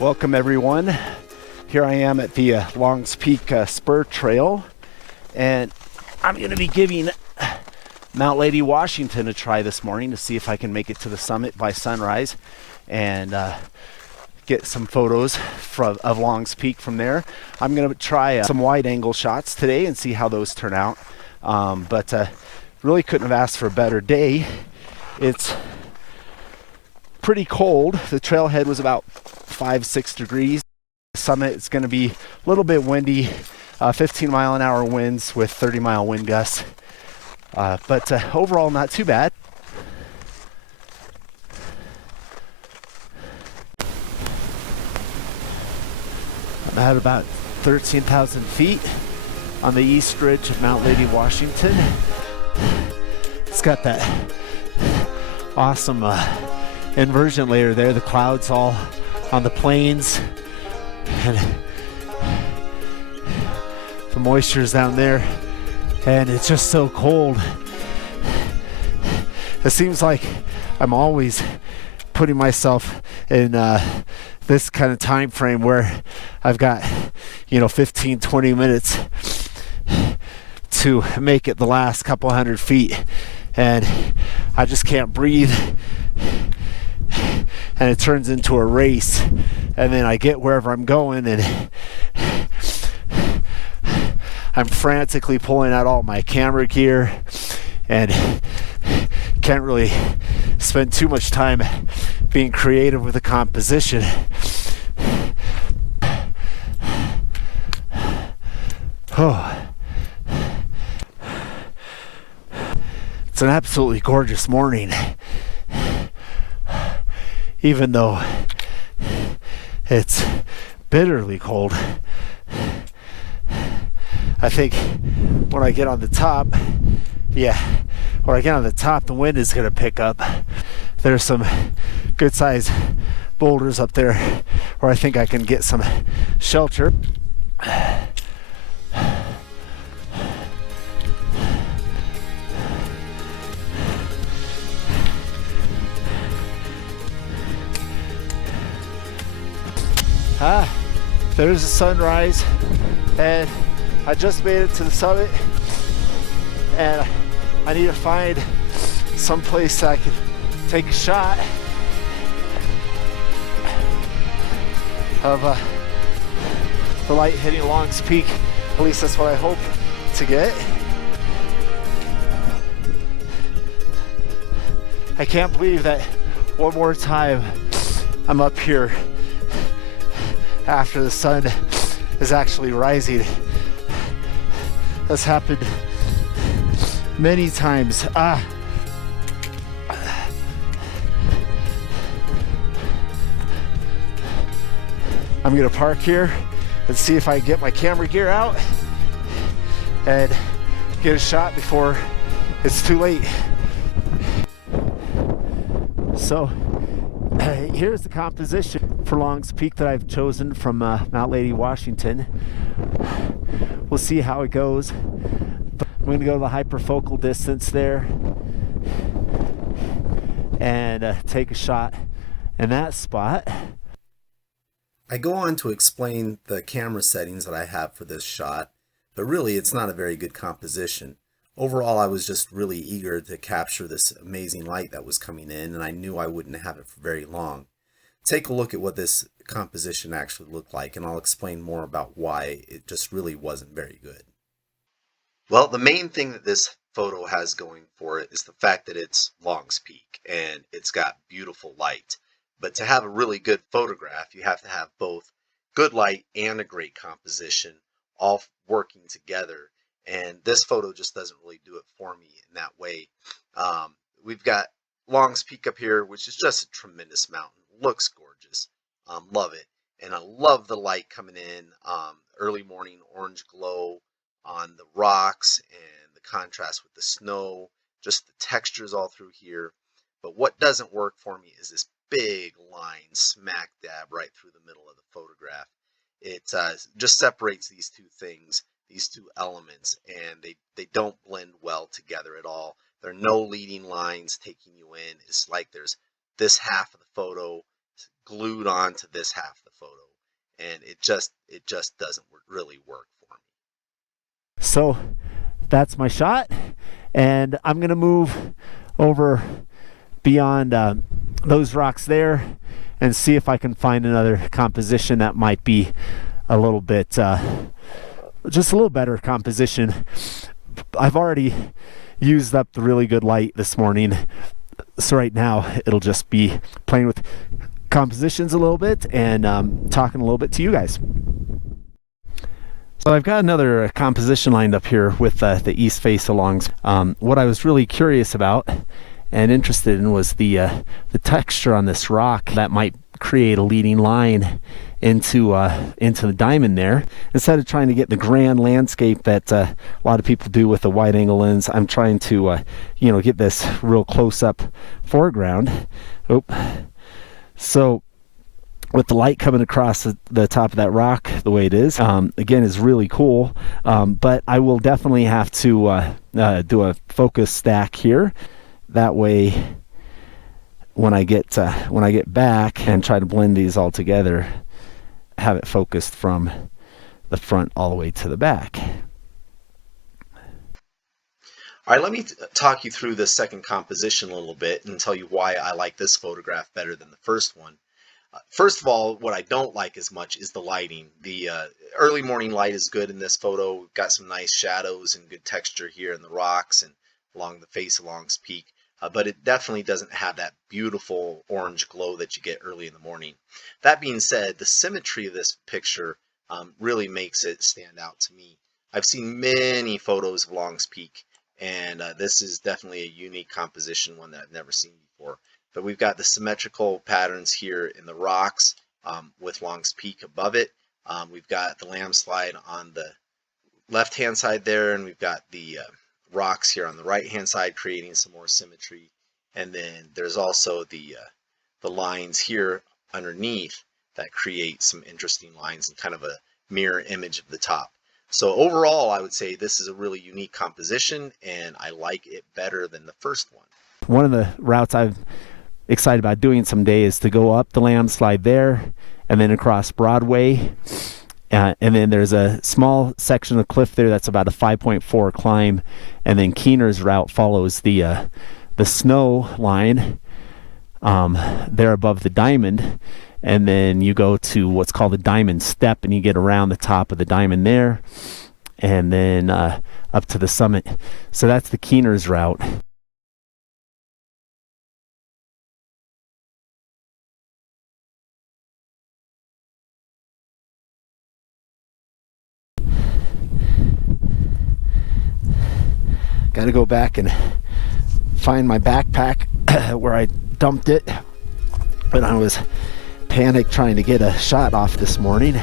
Welcome everyone. Here I am at the Longs Peak Spur Trail, and I'm going to be giving Mount Lady Washington a try this morning to see if I can make it to the summit by sunrise and get some photos of Longs Peak from there. I'm going to try some wide angle shots today and see how those turn out. But really couldn't have asked for a better day. It's pretty cold. The trailhead was about 5-6 degrees. The summit is going to be a little bit windy, 15-mile-an-hour winds with 30-mile wind gusts. But overall, not too bad. I'm at about 13,000 feet on the east ridge of Mount Lady Washington. It's got that awesome inversion layer there, the clouds all on the plains, and the moisture's down there, and it's just so cold. It seems like I'm always putting myself in this kind of time frame where I've got 15-20 minutes to make it the last couple hundred feet, and I just can't breathe, and it turns into a race, and then I get wherever I'm going and I'm frantically pulling out all my camera gear and can't really spend too much time being creative with the composition. Oh, it's an absolutely gorgeous morning, even though it's bitterly cold. I think when I get on the top, the wind is going to pick up. There's some good sized boulders up there where I think I can get some shelter. There's the sunrise, and I just made it to the summit, and I need to find some place I can take a shot of the light hitting Longs Peak. At least that's what I hope to get. I can't believe that one more time I'm up here after the sun is actually rising. That's happened many times. I'm gonna park here and see if I can get my camera gear out and get a shot before it's too late. So here's the composition for Longs Peak that I've chosen from Mount Lady Washington. We'll see how it goes. But I'm going to go to the hyperfocal distance there and take a shot in that spot. I go on to explain the camera settings that I have for this shot, but really it's not a very good composition. Overall, I was just really eager to capture this amazing light that was coming in, and I knew I wouldn't have it for very long. Take a look at what this composition actually looked like, and I'll explain more about why it just really wasn't very good. Well, the main thing that this photo has going for it is the fact that it's Longs Peak and it's got beautiful light. But to have a really good photograph, you have to have both good light and a great composition all working together. And this photo just doesn't really do it for me in that way. We've got Longs Peak up here, which is just a tremendous mountain. Looks gorgeous. Love it. And I love the light coming in. Early morning orange glow on the rocks and the contrast with the snow. Just the textures all through here. But what doesn't work for me is this big line smack dab right through the middle of the photograph. It just separates these two things, these two elements, and they don't blend well together at all. There are no leading lines taking you in. It's like there's this half of the photo glued onto this half of the photo, and it just doesn't really work for me. So that's my shot, and I'm going to move over beyond those rocks there and see if I can find another composition that might be a little bit just a little better composition. I've already used up the really good light this morning, so right now it'll just be playing with compositions a little bit and talking a little bit to you guys. So I've got another composition lined up here with the east face along. What I was really curious about and interested in was the texture on this rock that might create a leading line into the diamond there. Instead of trying to get the grand landscape that a lot of people do with a wide angle lens, I'm trying to get this real close up foreground. So with the light coming across the top of that rock the way it is, again, is really cool. But I will definitely have to do a focus stack here. That way, when I get back and try to blend these all together, have it focused from the front all the way to the back. All right, let me talk you through this second composition a little bit and tell you why I like this photograph better than the first one. First of all, what I don't like as much is the lighting. The early morning light is good in this photo. We've got some nice shadows and good texture here in the rocks and along the face of Long's Peak. But it definitely doesn't have that beautiful orange glow that you get early in the morning. That being said, the symmetry of this picture really makes it stand out to me. I've seen many photos of Long's Peak, and this is definitely a unique composition, one that I've never seen before. But we've got the symmetrical patterns here in the rocks with Long's Peak above it. We've got the landslide on the left-hand side there, and we've got the rocks here on the right-hand side creating some more symmetry. And then there's also the lines here underneath that create some interesting lines and kind of a mirror image of the top. So overall, I would say this is a really unique composition, and I like it better than the first one. One of the routes I'm excited about doing someday is to go up the landslide there and then across Broadway. And then there's a small section of cliff there that's about a 5.4 climb. And then Keener's route follows the snow line there above the diamond. And then you go to what's called the diamond step, and you get around the top of the diamond there and then up to the summit. So that's the Keener's route. Got to go back and find my backpack where I dumped it when I was panicked trying to get a shot off this morning.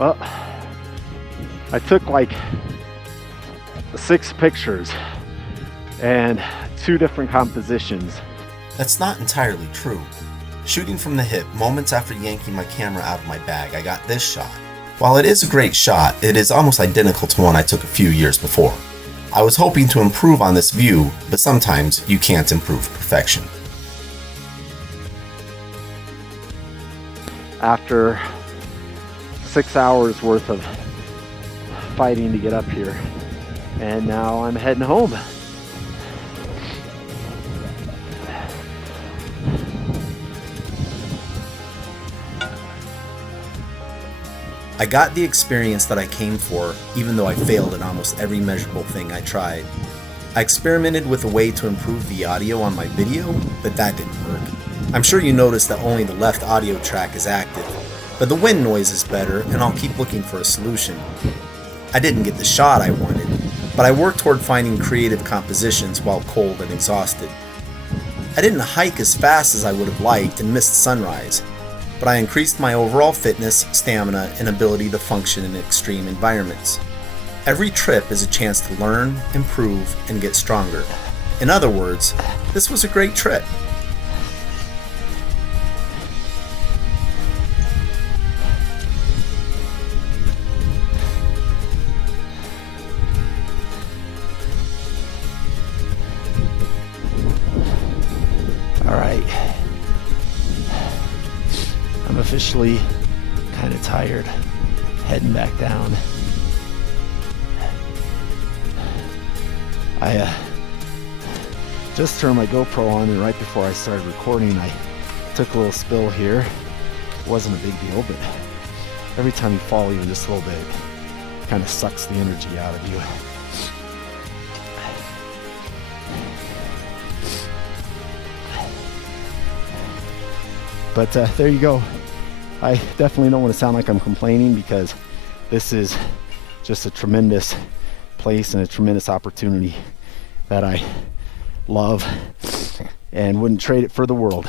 Well, I took like 6 pictures and 2 different compositions. That's not entirely true. Shooting from the hip, moments after yanking my camera out of my bag, I got this shot. While it is a great shot, it is almost identical to one I took a few years before. I was hoping to improve on this view, but sometimes you can't improve perfection. After 6 hours worth of fighting to get up here, and now I'm heading home. I got the experience that I came for, even though I failed at almost every measurable thing I tried. I experimented with a way to improve the audio on my video, but that didn't work. I'm sure you noticed that only the left audio track is active, but the wind noise is better, and I'll keep looking for a solution. I didn't get the shot I wanted, but I worked toward finding creative compositions while cold and exhausted. I didn't hike as fast as I would have liked and missed sunrise, but I increased my overall fitness, stamina, and ability to function in extreme environments. Every trip is a chance to learn, improve, and get stronger. In other words, this was a great trip. right. I'm officially kind of tired. Heading back down. I just turned my GoPro on, and right before I started recording, I took a little spill here. It wasn't a big deal, but every time you fall even just a little bit, it kind of sucks the energy out of you. But there you go. I definitely don't want to sound like I'm complaining, because this is just a tremendous place and a tremendous opportunity that I love and wouldn't trade it for the world.